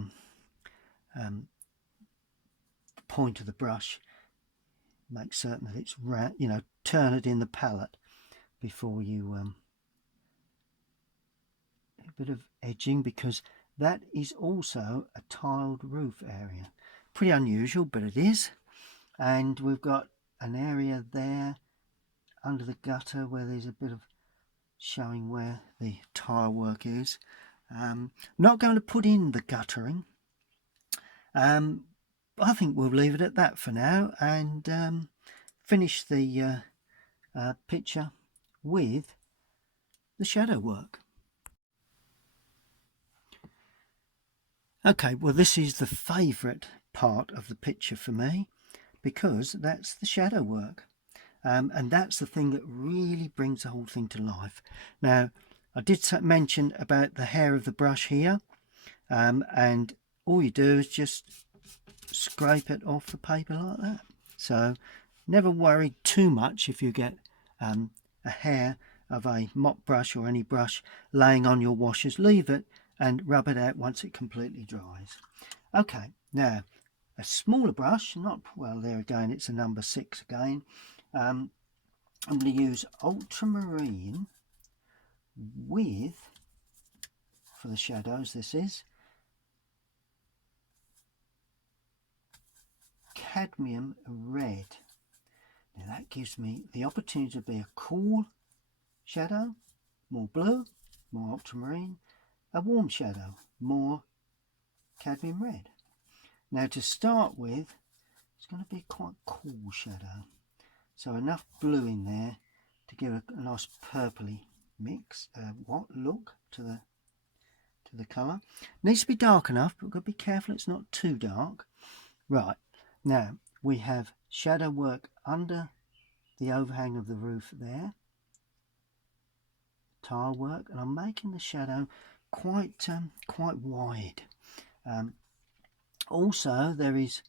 point of the brush, make certain that it's round, you know, turn it in the palette before you a bit of edging, because that is also a tiled roof area. Pretty unusual, but it is. And we've got an area there under the gutter where there's a bit of showing where the tile work is. I'm not going to put in the guttering. I think we'll leave it at that for now, and finish the picture with the shadow work. Okay, well, this is the favourite part of the picture for me, because that's the shadow work, and that's the thing that really brings the whole thing to life. Now, I did mention about the hair of the brush here, and all you do is just scrape it off the paper like that. So never worry too much if you get a hair of a mop brush or any brush laying on your washers. Leave it and rub it out once it completely dries. Okay, now a smaller brush, not, well, there again, it's a number 6 again. I'm going to use ultramarine with, for the shadows, this is cadmium red. Now that gives me the opportunity to be a cool shadow, more blue, more ultramarine, a warm shadow, more cadmium red. Now to start with, it's going to be quite a cool shadow, so enough blue in there to give a nice purpley mix, look to the colour. Needs to be dark enough, but we've got to be careful it's not too dark. Right, now we have shadow work under the overhang of the roof there, tile work, and I'm making the shadow quite wide. Also, there is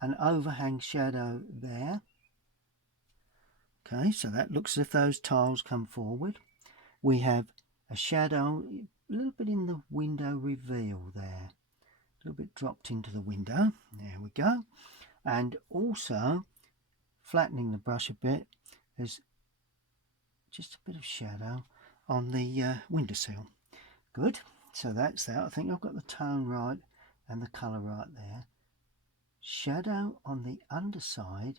an overhang shadow there. Okay, so that looks as if those tiles come forward. We have a shadow a little bit in the window reveal there, a little bit dropped into the window. There we go. And also, flattening the brush a bit, there's just a bit of shadow on the windowsill. Good, so that's that. I think I've got the tone right and the colour right there. Shadow on the underside,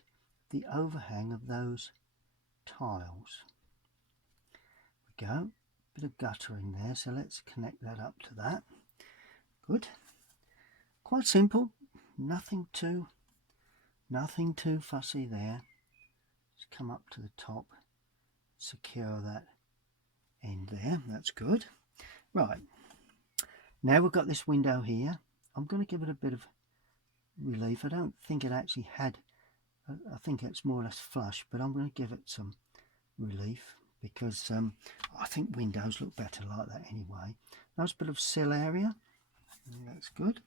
the overhang of those tiles. There we go, bit of guttering there, so let's connect that up to that. Good, quite simple, nothing too fussy there. Just come up to the top, secure that end there, that's good. Right, now we've got this window here. I'm going to give it a bit of relief. I don't think it actually had, I think it's more or less flush, but I'm going to give it some relief because I think windows look better like that anyway. Nice bit of sill area, that's good.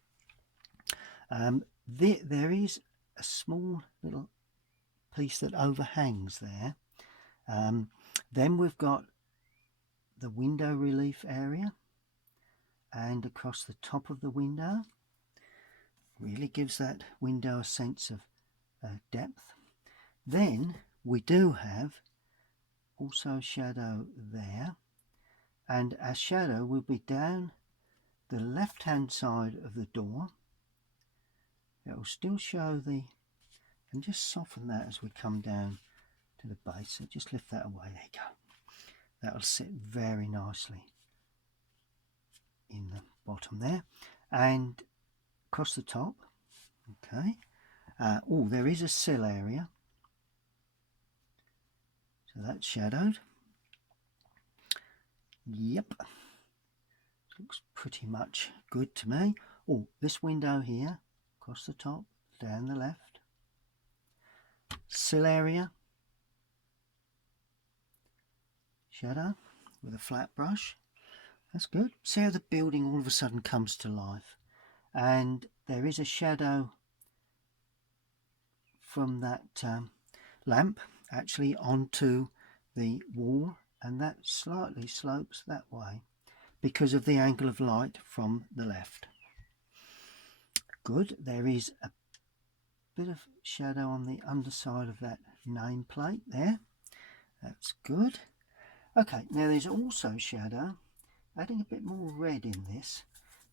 There is a small little piece that overhangs there. Then we've got the window relief area, and across the top of the window really gives that window a sense of depth. Then we do have also shadow there, and our shadow will be down the left hand side of the door. It will still show the, and just soften that as we come down to the base, so just lift that away, there you go. that'll sit very nicely in the bottom there. And across the top, okay. Oh, there is a sill area, so that's shadowed. Yep, looks pretty much good to me. Oh, this window here, across the top, down the left. Sill area, shadow with a flat brush. That's good. See how the building all of a sudden comes to life. And there is a shadow from that lamp actually onto the wall, and that slightly slopes that way because of the angle of light from the left. Good. There is a bit of shadow on the underside of that nameplate there. That's good. Okay, now there's also shadow, adding a bit more red in this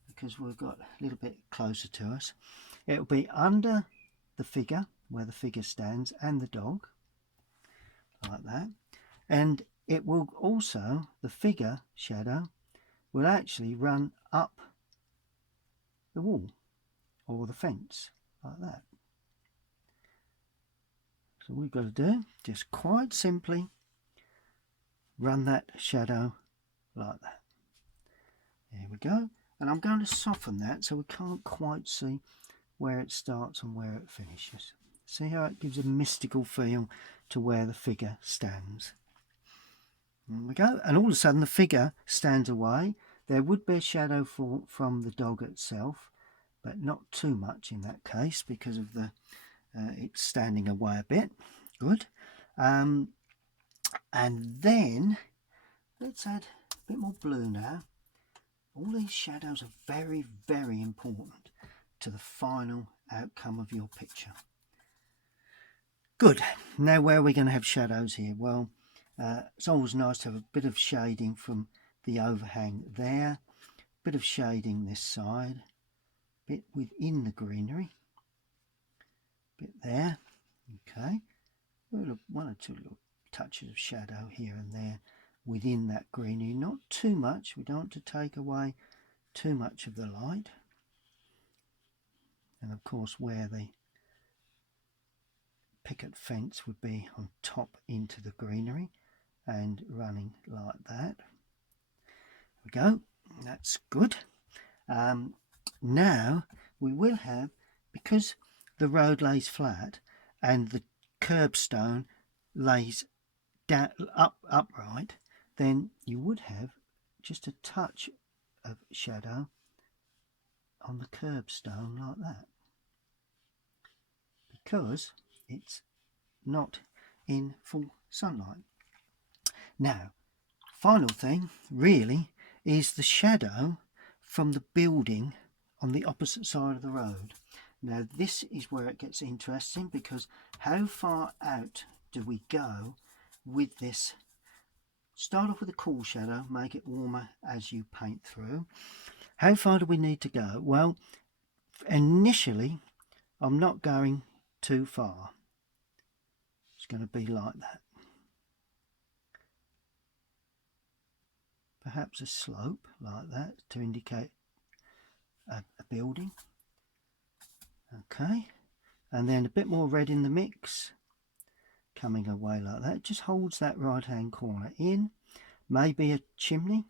because we've got a little bit closer to us. It'll be under the figure, where the figure stands, and the dog, like that. And it will also, the figure shadow will actually run up the wall or the fence, like that. So all we've got to do, just quite simply run that shadow like that. There we go. And I'm going to soften that so we can't quite see where it starts and where it finishes. See how it gives a mystical feel to where the figure stands. There we go. And all of a sudden the figure stands away. There would be a shadow from the dog itself, but not too much in that case because of the it's standing away a bit. Good. And then let's add a bit more blue now. All these shadows are very, very important to the final outcome of your picture. Good. Now where are we going to have shadows here? Well, it's always nice to have a bit of shading from the overhang there, a bit of shading this side, a bit within the greenery, a bit there. Okay. One or two little touches of shadow here and there within that greenery, not too much. We don't want to take away too much of the light. And of course where the picket fence would be on top into the greenery and running like that. There we go, that's good. Now we will have, because the road lays flat and the curbstone lays down, upright, then you would have just a touch of shadow on the curbstone like that, because it's not in full sunlight. Now, final thing really is the shadow from the building on the opposite side of the road. Now this is where it gets interesting, because how far out do we go with this? Start off with a cool shadow, make it warmer as you paint through. How far do we need to go? Well, initially I'm not going too far. It's going to be like that. Perhaps a slope like that to indicate a building. Okay, and then a bit more red in the mix, coming away like that. Just holds that right hand corner in. Maybe a chimney.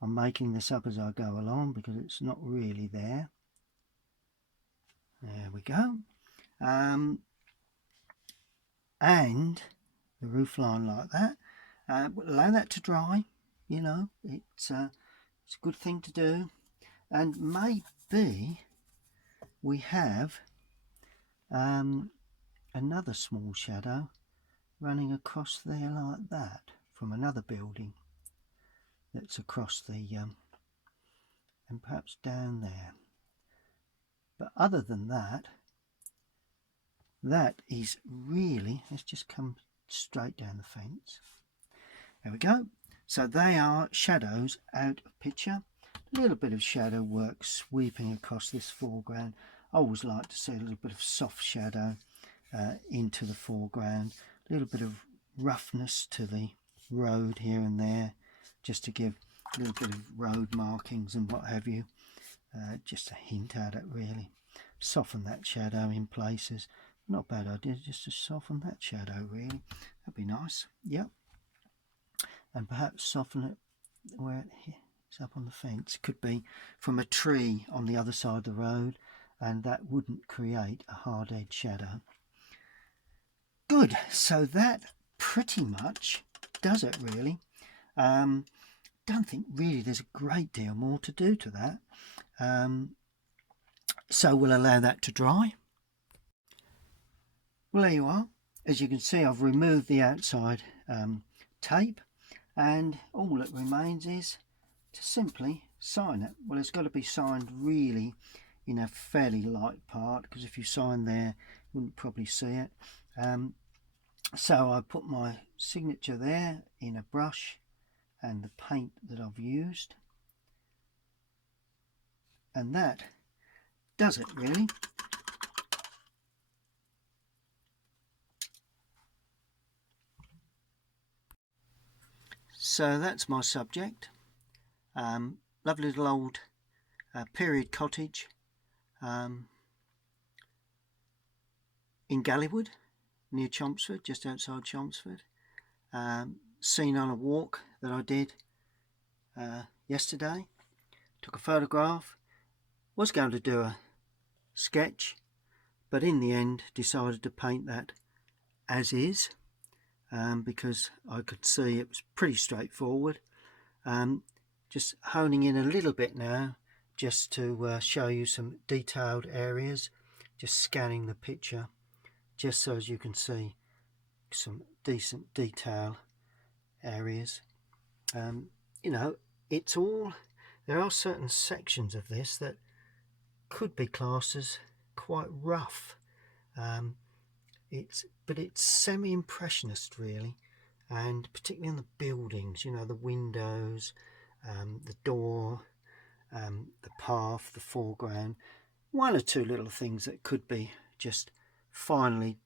I'm making this up as I go along because it's not really there. There we go. And the roof line like that. We'll allow that to dry. You know, it's a good thing to do. And maybe we have another small shadow running across there like that from another building that's across the and perhaps down there. But other than that, that is really, let's just come straight down the fence. There we go. So they are shadows out of picture. A little bit of shadow work sweeping across this foreground. I always like to see a little bit of soft shadow into the foreground, a little bit of roughness to the road here and there, just to give a little bit of road markings and what have you. Just a hint at it, really. Soften that shadow in places. Not a bad idea, just to soften that shadow, really. That'd be nice. Yep. And perhaps soften it where it's up on the fence. Could be from a tree on the other side of the road, and that wouldn't create a hard edge shadow. Good. So that pretty much does it, really. Don't think really there's a great deal more to do to that. So we'll allow that to dry. Well, there you are. As you can see, I've removed the outside tape, and all that remains is to simply sign it. Well, it's got to be signed really in a fairly light part, because if you sign there you wouldn't probably see it. So I put my signature there in a brush and the paint that I've used, and that does it, really. So that's my subject. Lovely little old period cottage in Galleywood, near Chelmsford, just outside Chelmsford. Seen on a walk that I did yesterday. Took a photograph. Was going to do a sketch, but in the end decided to paint that as is, because I could see it was pretty straightforward. Just honing in a little bit now, just to show you some detailed areas. Just scanning the picture, just so as you can see some decent detail areas. You know, it's all, there are certain sections of this that could be classed as quite rough. But it's semi-impressionist, really, and particularly in the buildings, you know, the windows, the door, the path, the foreground. One or two little things that could be just finely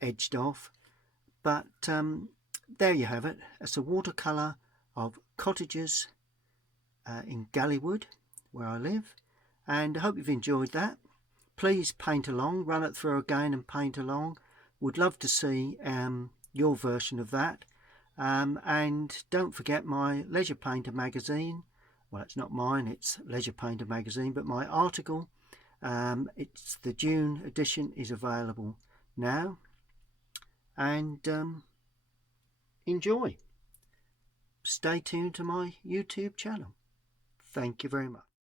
edged off, but there you have it. It's a watercolour of cottages in Galleywood, where I live, and I hope you've enjoyed that. Please paint along, run it through again and paint along. Would love to see your version of that. And don't forget my Leisure Painter magazine. Well, it's not mine, it's Leisure Painter magazine, but my article, it's the June edition, is available now. And enjoy. Stay tuned to my YouTube channel. Thank you very much.